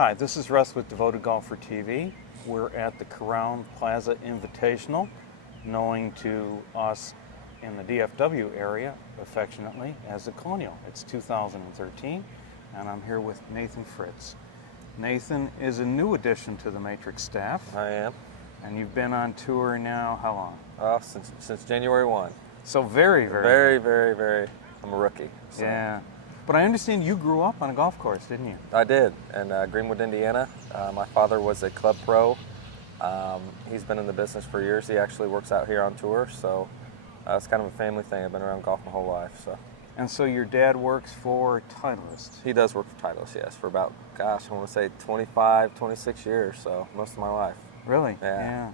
Hi, this is Russ with Devoted Golfer TV. We're at the Crown Plaza Invitational, known to us in the DFW area affectionately as the Colonial. It's 2013, and I'm here with Nathan Fritz. Nathan is a new addition to the Matrix staff. I am. And you've been on tour now, how long? Since January 1. So very. I'm a rookie. So. Yeah. But I understand you grew up on a golf course, didn't you? I did, in Greenwood, Indiana. My father was a club pro. He's been in the business for years. He actually works out here on tour, so it's kind of a family thing. I've been around golf my whole life. So. And so your dad works for Titleist? He does work for Titleist, yes, for about, I want to say 25, 26 years, so most of my life. Really? Yeah.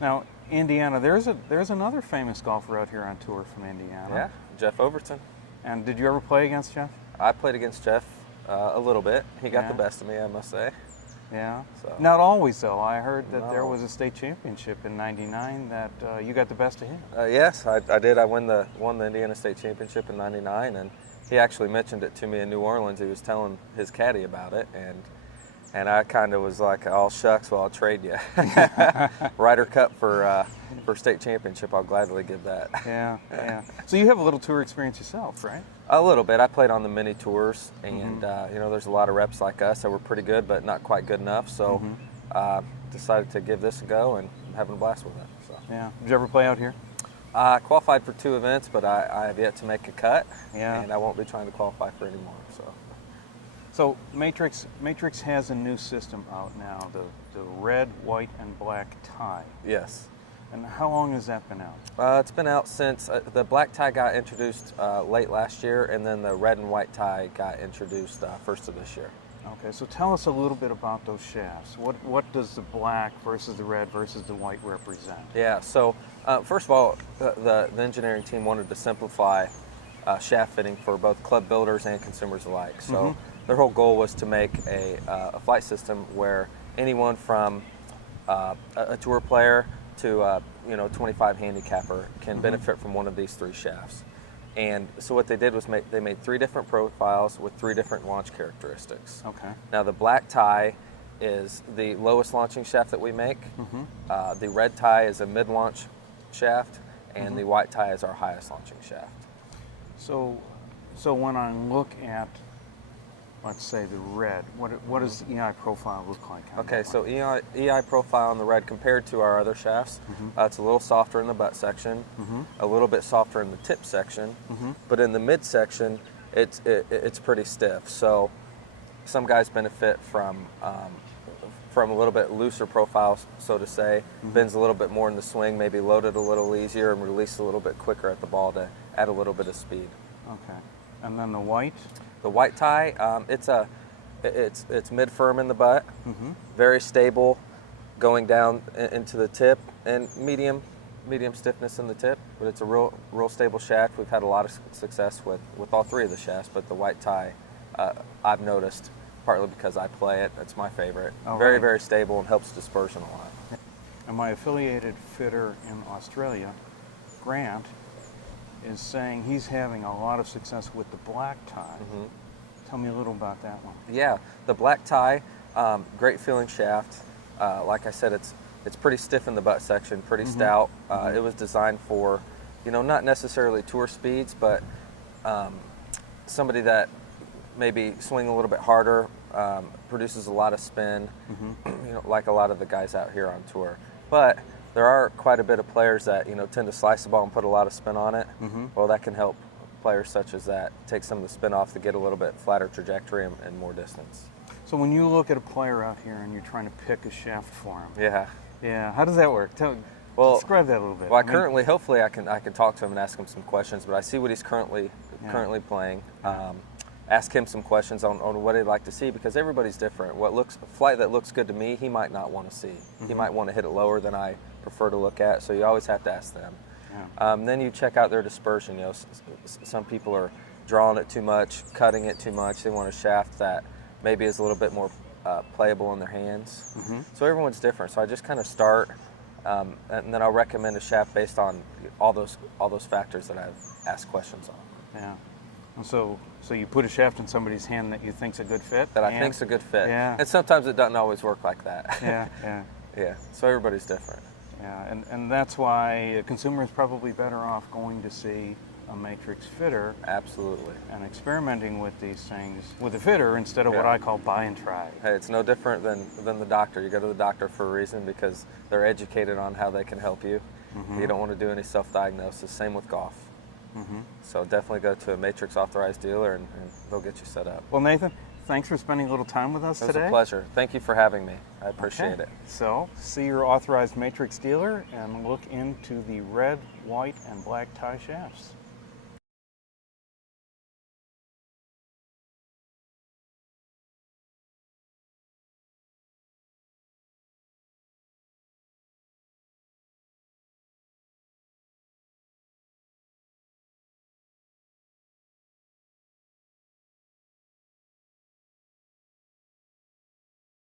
Now, Indiana, there's another famous golfer out here on tour from Indiana. Yeah, Jeff Overton. And did you ever play against Jeff? I played against Jeff a little bit. He got the best of me, I must say. Yeah. So. Not always, though. I heard that there was a state championship in '99 that you got the best of him. Yes, I did. I won the Indiana State Championship in '99, and he actually mentioned it to me in New Orleans. He was telling his caddy about it, and I kind of was like, "Oh shucks, well I'll trade you." Ryder Cup for state championship, I'll gladly give that. Yeah. So you have a little tour experience yourself, right? A little bit. I played on the mini tours, and there's a lot of reps like us that were pretty good, but not quite good enough. So decided to give this a go, and I'm having a blast with it. So. Yeah. Did you ever play out here? I qualified for 2 events, but I have yet to make a cut, and I won't be trying to qualify for any more. So Matrix has a new system out now, the red, white, and black tie. Yes. And how long has that been out? It's been out since the black tie got introduced late last year, and then the red and white tie got introduced first of this year. Okay, so tell us a little bit about those shafts. What does the black versus the red versus the white represent? Yeah, so first of all, the engineering team wanted to simplify shaft fitting for both club builders and consumers alike. So their whole goal was to make a flight system where anyone from a tour player to 25 handicapper can benefit from one of these 3 shafts. And so what they did was they made 3 different profiles with 3 different launch characteristics. Okay. Now the black tie is the lowest launching shaft that we make. The red tie is a mid-launch shaft, and the white tie is our highest launching shaft. So when I look at, let's say, the red, what does the EI profile look like? Okay, so EI profile on the red compared to our other shafts, it's a little softer in the butt section, a little bit softer in the tip section, but in the mid section, it's pretty stiff. So some guys benefit from a little bit looser profile, so to say, bends a little bit more in the swing, maybe loaded a little easier and release a little bit quicker at the ball to add a little bit of speed. Okay, and then the white? The white tie, it's mid-firm in the butt, very stable, going down into the tip, and medium stiffness in the tip. But it's a real stable shaft. We've had a lot of success with all 3 of the shafts, but the white tie, I've noticed, partly because I play it. It's my favorite. Very stable and helps dispersion a lot. And my affiliated fitter in Australia, Grant, is saying he's having a lot of success with the black tie. Tell me a little about that one. Yeah, the black tie, great feeling shaft. Like I said, it's pretty stiff in the butt section, pretty stout. It was designed for, not necessarily tour speeds, but somebody that maybe swing a little bit harder, produces a lot of spin, like a lot of the guys out here on tour. But there are quite a bit of players that tend to slice the ball and put a lot of spin on it. Well, that can help players such as that take some of the spin off to get a little bit flatter trajectory and more distance. So when you look at a player out here and you're trying to pick a shaft for him, yeah, how does that work? Describe that a little bit. Well, hopefully I can talk to him and ask him some questions. But I see what he's currently playing. Ask him some questions on what he'd like to see, because everybody's different. A flight that looks good to me, he might not want to see. He might want to hit it lower than I prefer to look at. So you always have to ask them. Then you check out their dispersion. Some people are drawing it too much, cutting it too much. They want a shaft that maybe is a little bit more playable in their hands. So everyone's different. So I just kind of start, and then I'll recommend a shaft based on all those factors that I've asked questions on. Yeah. And so you put a shaft in somebody's hand that you think's a good fit? That I think's a good fit. Yeah. And sometimes it doesn't always work like that. Yeah, yeah. Yeah, so everybody's different. Yeah, and that's why a consumer is probably better off going to see a Matrix fitter. Absolutely. And experimenting with these things with a fitter instead of what I call buy and try. Hey, it's no different than the doctor. You go to the doctor for a reason because they're educated on how they can help you. You don't want to do any self-diagnosis. Same with golf. So definitely go to a Matrix authorized dealer and they'll get you set up. Well, Nathan, thanks for spending a little time with us today. It was a pleasure. Thank you for having me. I appreciate it. So, see your authorized Matrix dealer and look into the red, white, and black tie shafts.